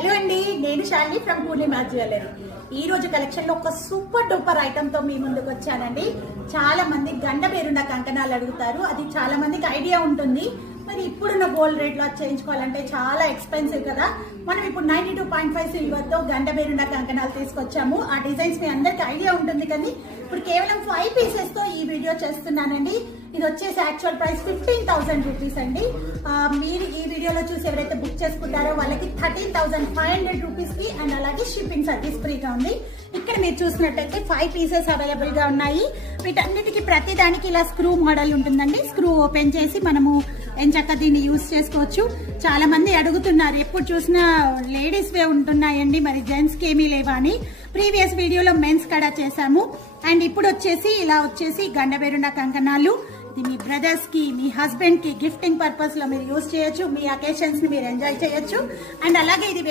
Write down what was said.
Hello అండి, నేను Shalini from Purnima jewellery. ఈ రోజు కలెక్షన్ లో ఒక సూపర్ డూపర్ ఐటమ్ తో మీ ముందుకు వచ్చానండి. చాలా మంది గండ పేరున్న కంకణాలు అడుగుతారు. అది చాలా మందికి ఐడియా ఉంటుంది. మరి ఇప్పుడున్న గోల్డ్ రేట్ లో చేయించుకోవాలంటే చాలా ఎక్స్పెన్సివ్ కదా. మనం ఇప్పుడు 92.5 సిల్వర్ తో గండ పేరున్న కంకణాలు తీసుకొచ్చాము. ఆ డిజైన్స్ మీ అందరికి ఐడియా ఉంటుంది కానీ ఇప్పుడు కేవలం 5 పీసెస్ తో ఈ వీడియో చేస్తున్నానండి. ఇది వచ్చేసి యాక్చువల్ ప్రైస్ 15,000 రూపీస్ అండి. మీరు ఈ వీడియోలో చూసి ఎవరైతే బుక్ చేసుకుంటారో వాళ్ళకి 13,500 రూపీస్ కి అండ్ అలాగే షిప్పింగ్ సర్వీస్ ఫ్రీగా ఉంది. ఇక్కడ మీరు చూసినట్టయితే 5 పీసెస్ అవైలబుల్ గా ఉన్నాయి. వీటన్నిటికీ ప్రతి దానికి ఇలా స్క్రూ మోడల్ ఉంటుందండి. స్క్రూ ఓపెన్ చేసి మనము ఎంచక్క దీన్ని యూజ్ చేసుకోవచ్చు. చాలా మంది అడుగుతున్నారు, ఎప్పుడు చూసినా లేడీస్ వే ఉంటున్నాయండి, మరి జెంట్స్ కి ఏమీ లేవా అని. ప్రీవియస్ వీడియోలో మెన్స్ కడా చేశాము. అండ్ ఇప్పుడు వచ్చేసి ఇలా వచ్చేసి గండబేరున్న కంకణాలు. ఇది మీ బ్రదర్స్ కి, మీ హస్బెండ్ కి గిఫ్టింగ్ పర్పస్ లో మీరు యూజ్ చేయొచ్చు. మీ అకేషన్స్ ని మీరు ఎంజాయ్ చేయొచ్చు. అండ్ అలాగే ఇది